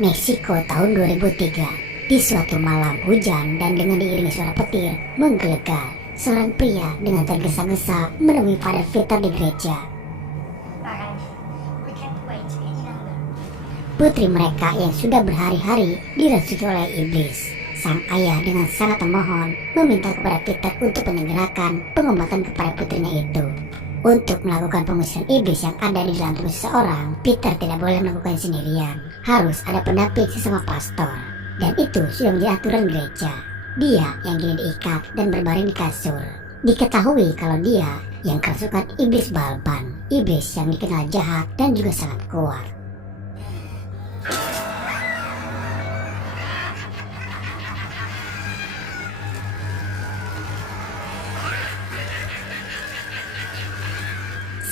Meksiko tahun 2003. Di suatu malam hujan dan dengan diiringi suara petir menggelegar, seorang pria dengan tergesa-gesa menemui Father Peter di gereja. Putri mereka yang sudah berhari-hari dirasuki oleh iblis. Sang ayah dengan sangat memohon meminta kepada Peter untuk menyegerakan pengobatan kepada putrinya itu. Untuk melakukan pengusiran iblis yang ada di dalam tubuh seseorang, Peter tidak boleh melakukan sendirian. Harus ada pendamping sesama pastor. Dan itu sudah menjadi aturan gereja. Dia yang kini diikat dan berbaring di kasur. Diketahui kalau dia yang kerasukan iblis Balban, iblis yang dikenal jahat dan juga sangat kuat.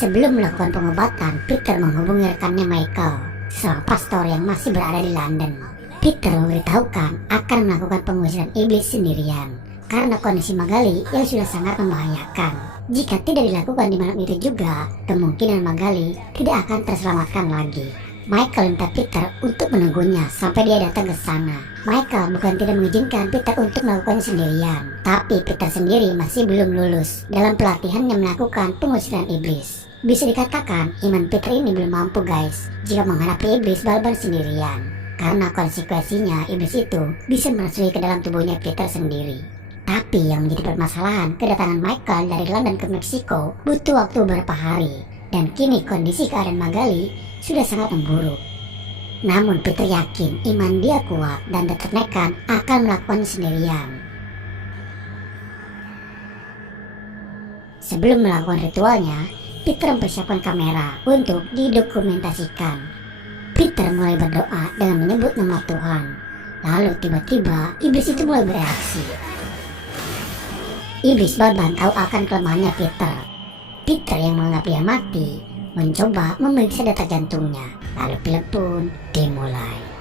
Sebelum melakukan pengobatan, Peter menghubungi rekannya Michael, seorang pastor yang masih berada di London. Peter memberitahukan akan melakukan pengusiran iblis sendirian karena kondisi Magali yang sudah sangat membahayakan. Jika tidak dilakukan di malam itu juga, kemungkinan Magali tidak akan terselamatkan lagi. Michael minta Peter untuk menunggunya sampai dia datang ke sana. Michael bukan tidak mengizinkan Peter untuk melakukannya sendirian, tapi Peter sendiri masih belum lulus dalam pelatihannya melakukan pengusiran iblis. Bisa dikatakan iman Peter ini belum mampu guys jika menghadapi iblis Balban sendirian, karena konsekuensinya iblis itu bisa merasui ke dalam tubuhnya Peter sendiri. Tapi yang menjadi permasalahan, kedatangan Michael dari London ke Meksiko butuh waktu beberapa hari, dan kini kondisi keadaan Magali sudah sangat memburuk. Namun Peter yakin iman dia kuat dan tetap nekat akan melakukannya sendirian. Sebelum melakukan ritualnya, Peter mempersiapkan kamera untuk didokumentasikan. Peter mulai berdoa dengan menyebut nama Tuhan. Lalu tiba-tiba iblis itu mulai bereaksi. Iblis Balban tahu akan kelemahannya Peter. Peter yang menganggap dia mati mencoba memeriksa detak jantungnya. Lalu film pun dimulai.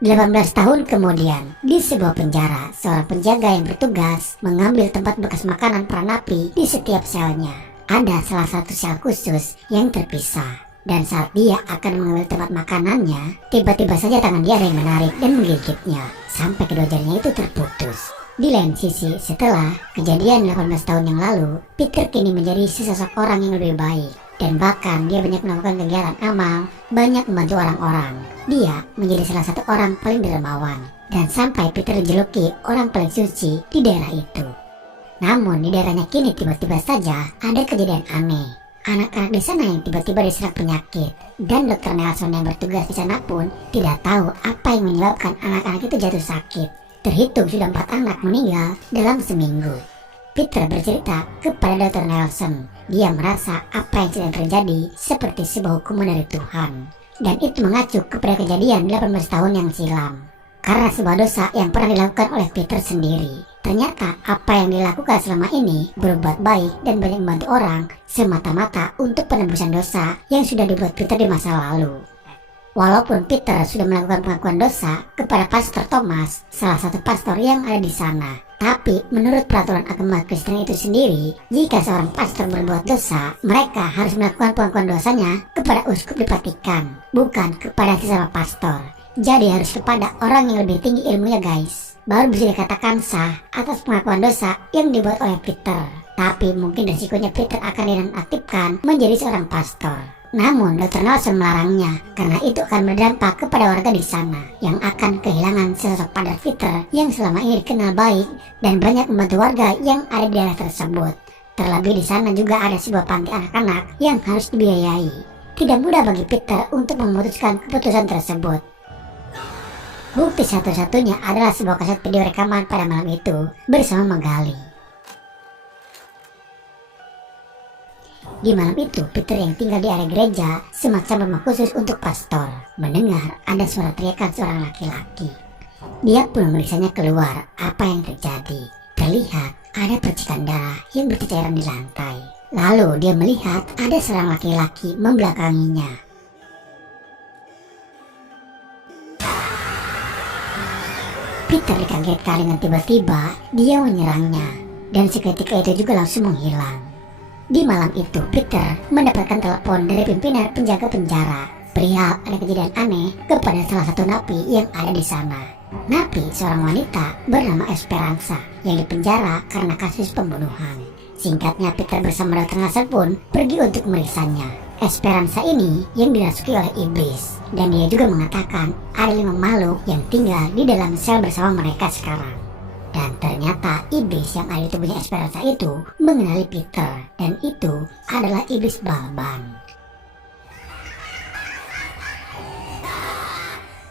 18 tahun kemudian, di sebuah penjara, seorang penjaga yang bertugas mengambil tempat bekas makanan para napi di setiap selnya. Ada salah satu sel khusus yang terpisah, dan saat dia akan mengambil tempat makanannya, tiba-tiba saja tangan dia ada yang menarik dan menggigitnya, sampai kedua jarinya itu terputus. Di lain sisi, setelah kejadian 18 tahun yang lalu, Peter kini menjadi sesosok orang yang lebih baik. Dan bahkan dia banyak melakukan kegiatan amal, banyak membantu orang-orang. Dia menjadi salah satu orang paling dermawan. Dan sampai Peter dijuluki orang paling suci di daerah itu. Namun di daerahnya kini tiba-tiba saja ada kejadian aneh. Anak-anak di sana yang tiba-tiba diserang penyakit. Dan Dr. Nelson yang bertugas di sana pun tidak tahu apa yang menyebabkan anak-anak itu jatuh sakit. Terhitung sudah 4 anak meninggal dalam seminggu. Peter bercerita kepada Dr. Nelson. Dia merasa apa yang sedang terjadi seperti sebuah hukuman dari Tuhan. Dan itu mengacu kepada kejadian 18 tahun yang silam. Karena sebuah dosa yang pernah dilakukan oleh Peter sendiri. Ternyata apa yang dilakukan selama ini berbuat baik dan banyak membantu orang semata-mata untuk penebusan dosa yang sudah dibuat Peter di masa lalu. Walaupun Peter sudah melakukan pengakuan dosa kepada Pastor Thomas, salah satu pastor yang ada di sana. Tapi menurut peraturan agama Kristen itu sendiri, jika seorang pastor berbuat dosa, mereka harus melakukan pengakuan dosanya kepada uskup di Vatikan, bukan kepada sesama pastor. Jadi harus kepada orang yang lebih tinggi ilmunya guys. Baru bisa dikatakan sah atas pengakuan dosa yang dibuat oleh Peter. Tapi mungkin resikonya Peter akan dinonaktifkan menjadi seorang pastor. Namun Dr. Nelson melarangnya karena itu akan berdampak kepada warga di sana yang akan kehilangan sosok Father Peter yang selama ini dikenal baik dan banyak membantu warga yang ada di daerah tersebut. Terlebih di sana juga ada sebuah panti anak-anak yang harus dibiayai. Tidak mudah bagi Peter untuk memutuskan keputusan tersebut. Bukti satu-satunya adalah sebuah kaset video rekaman pada malam itu bersama Magali. Di malam itu, Peter yang tinggal di area gereja, semacam rumah khusus untuk pastor, mendengar ada suara teriakan seorang laki-laki. Dia pun memeriksanya keluar apa yang terjadi. Terlihat ada percikan darah yang berceceran di lantai. Lalu dia melihat ada seorang laki-laki membelakanginya. Peter dikagetkan dengan tiba-tiba dia menyerangnya, dan seketika itu juga langsung menghilang. Di malam itu, Peter mendapatkan telepon dari pimpinan penjaga penjara perihal ada kejadian aneh kepada salah satu napi yang ada di sana. Napi seorang wanita bernama Esperanza yang dipenjara karena kasus pembunuhan. Singkatnya, Peter bersama Dr. Nelson pun pergi untuk meriksanya. Esperanza ini yang dirasuki oleh iblis, dan dia juga mengatakan ada 5 makhluk yang tinggal di dalam sel bersama mereka sekarang. Dan ternyata iblis yang ada di tubuhnya Esperanza itu mengenali Peter, dan itu adalah iblis Balban.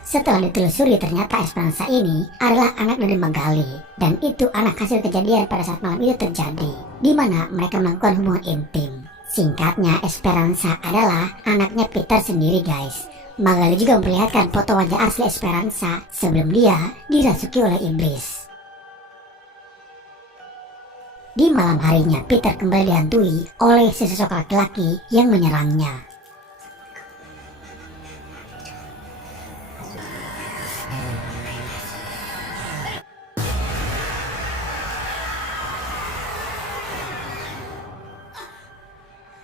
Setelah ditelusuri, ternyata Esperanza ini adalah anak dari Magali, dan itu anak hasil kejadian pada saat malam itu terjadi, di mana mereka melakukan hubungan intim. Singkatnya, Esperanza adalah anaknya Peter sendiri, guys. Magali juga memperlihatkan foto wajah asli Esperanza sebelum dia dirasuki oleh iblis. Di malam harinya, Peter kembali dihantui oleh sesosok laki-laki yang menyerangnya.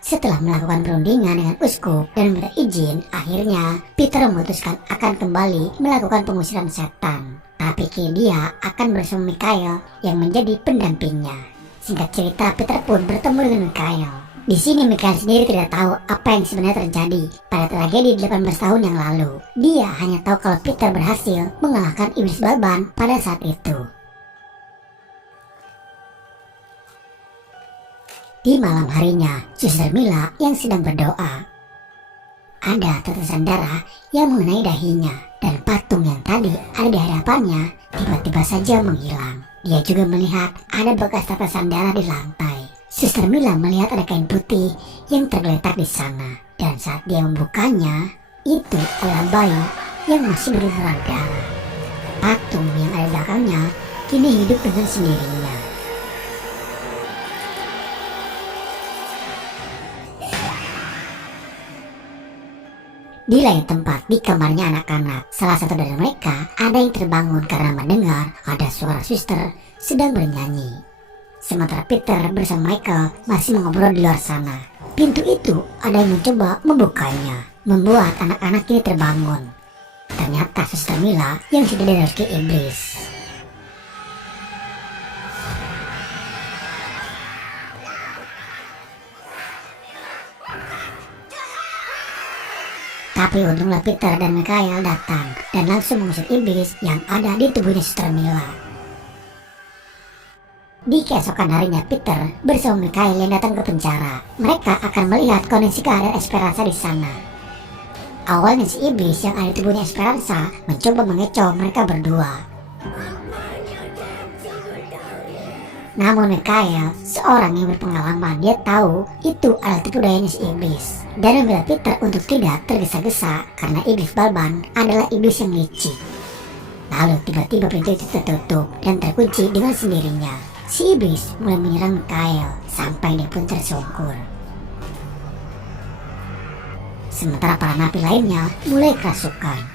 Setelah melakukan perundingan dengan uskup dan minta izin, akhirnya Peter memutuskan akan kembali melakukan pengusiran setan. Tapi kini dia akan bersama Mikhail yang menjadi pendampingnya. Singkat cerita, Peter pun bertemu dengan Mikhail. Di sini Mikhail sendiri tidak tahu apa yang sebenarnya terjadi pada tragedi 18 tahun yang lalu. Dia hanya tahu kalau Peter berhasil mengalahkan iblis Balban pada saat itu. Di malam harinya, Suster Mila yang sedang berdoa. Ada tetesan darah yang mengenai dahinya, dan patung yang tadi ada di hadapannya tiba-tiba saja menghilang. Dia juga melihat ada bekas tetesan darah di lantai. Suster Mila melihat ada kain putih yang tergeletak di sana, dan saat dia membukanya, itu adalah bayi yang masih berlumuran darah. Patung yang ada di belakangnya kini hidup dengan sendirinya. Di lain tempat, di kamarnya anak-anak, salah satu dari mereka ada yang terbangun karena mendengar ada suara suster sedang bernyanyi. Sementara Peter bersama Michael masih mengobrol di luar sana. Pintu itu ada yang mencoba membukanya, membuat anak-anak ini terbangun. Ternyata Suster Mila yang sudah dirasuki iblis. Tapi untunglah Peter dan Mikhail datang dan langsung mengusir iblis yang ada di tubuhnya Suster Mila. Di keesokan harinya, Peter bersama Mikhail yang datang ke penjara. Mereka akan melihat kondisi keadaan Esperanza di sana. Awalnya si iblis yang ada di tubuhnya Esperanza mencoba mengecoh mereka berdua. Namun Mikhail, seorang yang berpengalaman, dia tahu itu adalah tipu dayanya si iblis, dan meminta Peter untuk tidak tergesa-gesa karena iblis Balban adalah iblis yang licik. Lalu tiba-tiba pintu itu tertutup dan terkunci dengan sendirinya. Si iblis mulai menyerang Mikhail sampai dia pun tersungkur. Sementara para napi lainnya mulai kerasukan.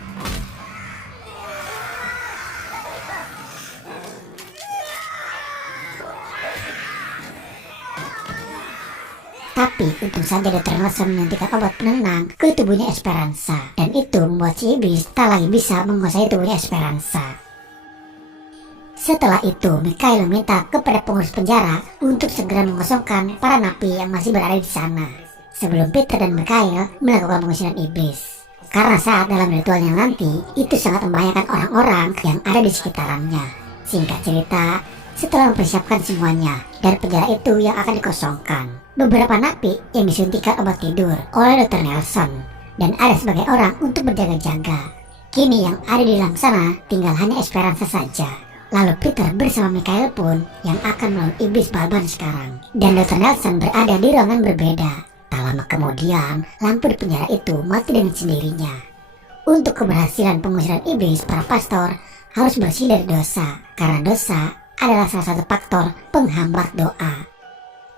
Tapi untung saja Dr. Nelson menyuntikkan obat penenang ke tubuhnya Esperanza, dan itu membuat si iblis tak lagi bisa menguasai tubuhnya Esperanza. Setelah itu, Mikhail meminta kepada pengurus penjara untuk segera mengosongkan para napi yang masih berada di sana sebelum Peter dan Mikhail melakukan pengusiran iblis. Karena saat dalam ritualnya nanti, itu sangat membahayakan orang-orang yang ada di sekitarannya. Singkat cerita, setelah mempersiapkan semuanya, dan penjara itu yang akan dikosongkan, beberapa napi yang disuntikan obat tidur oleh Dr. Nelson, dan ada sebagai orang untuk berjaga-jaga. Kini yang ada di dalam sana tinggal hanya Esperanza saja. Lalu Peter bersama Mikhail pun yang akan melawan iblis Balban sekarang, dan Dr. Nelson berada di ruangan berbeda. Tak lama kemudian, lampu di penjara itu mati dengan sendirinya. Untuk keberhasilan pengusiran iblis, para pastor harus bersih dari dosa, karena dosa adalah salah satu faktor penghambat doa.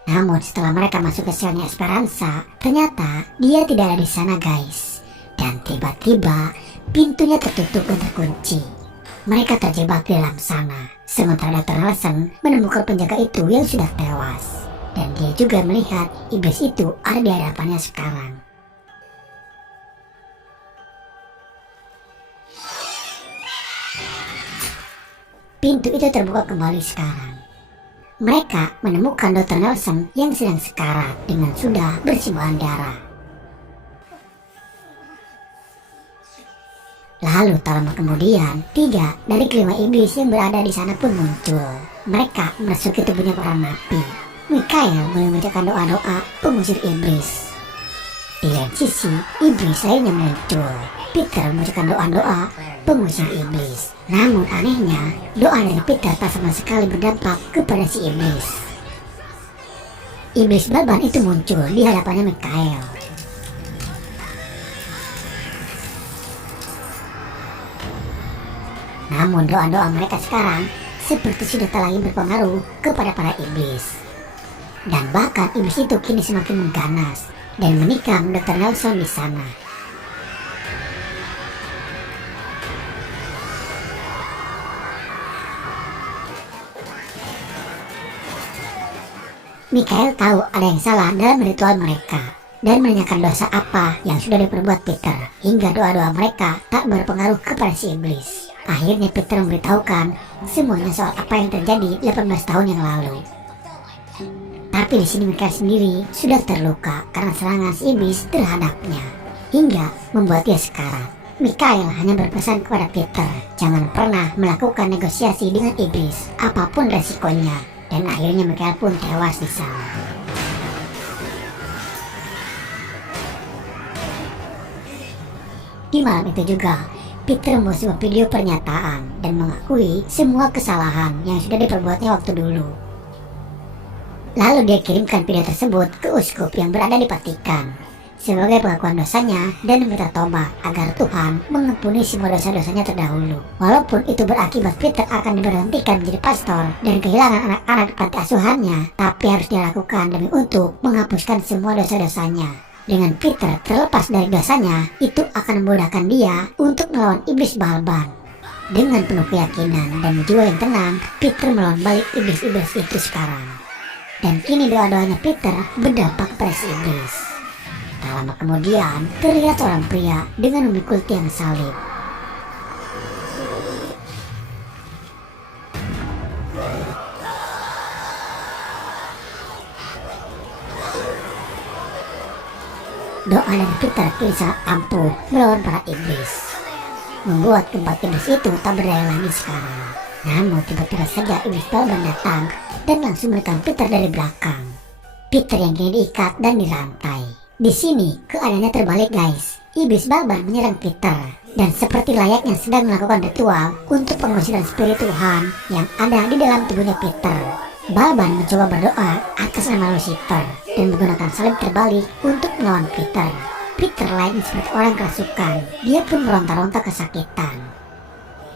Namun setelah mereka masuk ke selnya Esperanza, ternyata dia tidak ada di sana, guys. Dan tiba-tiba pintunya tertutup dan terkunci. Mereka terjebak di dalam sana. Sementara Dr. Nelson menemukan penjaga itu yang sudah tewas. dan dia juga melihat iblis itu ada di hadapannya sekarang. Pintu itu terbuka kembali sekarang. Mereka menemukan Dr. Nelson yang sedang sekarat dengan sudah bersimbah darah. Lalu tak lama kemudian, 3 dari kelima iblis yang berada di sana pun muncul. Mereka memasuki tubuhnya para napi. Mikhael mulai membacakan doa-doa pengusir iblis. Di lain sisi, iblis lainnya muncul. Peter membacakan doa-doa pengusir iblis. Namun anehnya, doa dari Peter tak sama sekali berdampak kepada si iblis. Iblis Balban itu muncul di hadapannya Mikhael. Namun doa-doa mereka sekarang seperti sudah tak lagi berpengaruh kepada para iblis. Dan bahkan iblis itu kini semakin mengganas dan menikam Dr. Nelson di sana. Mikhael tahu ada yang salah dalam ritual mereka dan menanyakan dosa apa yang sudah diperbuat Peter, hingga doa-doa mereka tak berpengaruh kepada si iblis. Akhirnya Peter memberitahukan semuanya soal apa yang terjadi 18 tahun yang lalu. Tapi di sini Mikhael sendiri sudah terluka karena serangan si iblis terhadapnya, hingga membuat dia sekarat. Mikhael hanya berpesan kepada Peter, jangan pernah melakukan negosiasi dengan iblis, apapun resikonya. Dan akhirnya Mikhael pun tewas di sana. Di malam itu juga, Peter membuat sebuah video pernyataan dan mengakui semua kesalahan yang sudah diperbuatnya waktu dulu. Lalu dia kirimkan video tersebut ke uskup yang berada di Vatikan sebagai pengakuan dosanya dan meminta tobat agar Tuhan mengampuni semua dosa-dosanya terdahulu. Walaupun itu berakibat Peter akan diberhentikan menjadi pastor dan kehilangan anak-anak di panti asuhannya, tapi harus dilakukan demi untuk menghapuskan semua dosa-dosanya. Dengan Peter terlepas dari dosanya, itu akan memudahkan dia untuk melawan iblis Balban. Dengan penuh keyakinan dan jiwa yang tenang, Peter melawan balik iblis-iblis itu sekarang. Dan kini doa-doanya Peter berdampak pada si iblis. Tak lama kemudian, terlihat seorang pria dengan memikul tiang salib. Doa dari Peter kini sangat ampuh melawan para iblis, membuat keempat iblis itu tak berdaya lagi sekarang. Namun tiba-tiba saja iblis Balban datang dan langsung menekan Peter dari belakang. Peter yang kini diikat dan dirantai. Di sini keadaannya terbalik guys. Iblis Balban menyerang Peter dan seperti layaknya sedang melakukan ritual untuk pengusiran spirit Tuhan yang ada di dalam tubuhnya Peter. Balban mencoba berdoa atas nama Lucifer dan menggunakan salib terbalik untuk melawan Peter. Peter lain seperti orang kerasukan. Dia pun meronta-ronta kesakitan.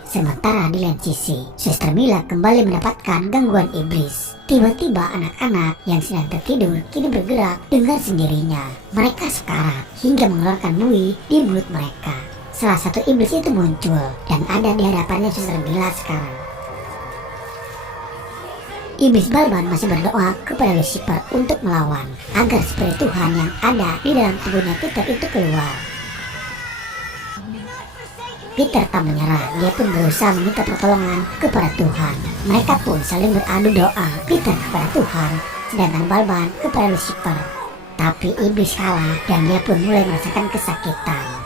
Sementara di lain sisi, Suster Mila kembali mendapatkan gangguan iblis. Tiba-tiba anak-anak yang sedang tertidur kini bergerak dengan sendirinya. Mereka sekarat hingga mengeluarkan buih di mulut mereka. Salah satu iblis itu muncul dan ada di hadapannya Suster Mila sekarang. Iblis Balban masih berdoa kepada Lucifer untuk melawan agar spirit Tuhan yang ada di dalam tubuhnya Peter itu keluar. Peter tak menyerah, dia pun berusaha meminta pertolongan kepada Tuhan. Mereka pun saling beradu doa, Peter kepada Tuhan, sedangkan Balban kepada Lucifer. Tapi iblis kalah dan dia pun mulai merasakan kesakitan.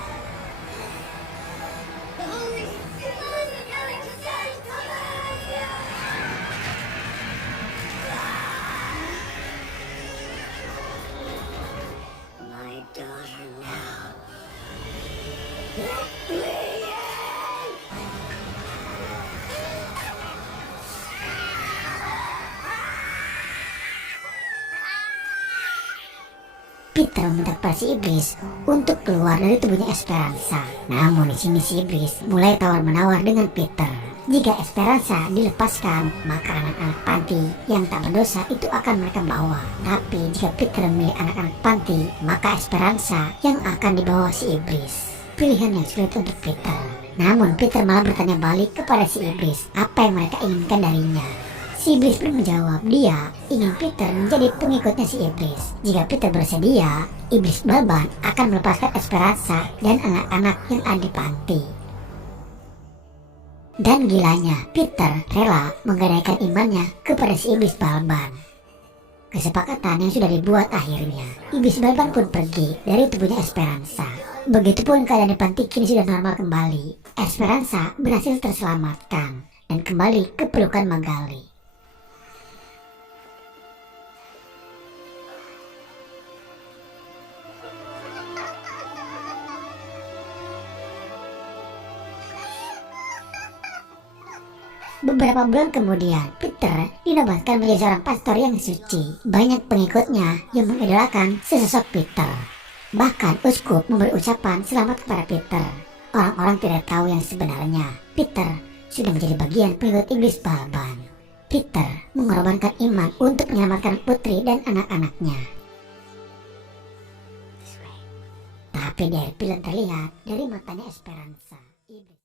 Peter meminta kepada si iblis untuk keluar dari tubuhnya Esperanza. Namun di sini si iblis mulai tawar-menawar dengan Peter. Jika Esperanza dilepaskan, maka anak-anak panti yang tak berdosa itu akan mereka bawa. Tapi jika Peter memilih anak-anak panti, maka Esperanza yang akan dibawa si iblis. Pilihan yang sulit untuk Peter. Namun Peter malah bertanya balik kepada si iblis apa yang mereka inginkan darinya. Si iblis pun menjawab, dia ingin Peter menjadi pengikutnya si iblis. Jika Peter bersedia, iblis Balban akan melepaskan Esperanza dan anak-anak yang ada di panti. Dan gilanya, Peter rela menggadaikan imannya kepada si iblis Balban. Kesepakatan yang sudah dibuat akhirnya. Iblis Balban pun pergi dari tubuhnya Esperanza. Begitupun keadaan di panti kini sudah normal kembali. Esperanza berhasil terselamatkan dan kembali ke pelukan Magali. Beberapa bulan kemudian, Peter dinobatkan menjadi seorang pastor yang suci. Banyak pengikutnya yang mengidolakan sesosok Peter. Bahkan uskup memberi ucapan selamat kepada Peter. Orang-orang tidak tahu yang sebenarnya. Peter sudah menjadi bagian pengikut iblis Balban. Peter mengorbankan iman untuk menyelamatkan putri dan anak-anaknya. Tapi dari film terlihat dari matanya Esperanza.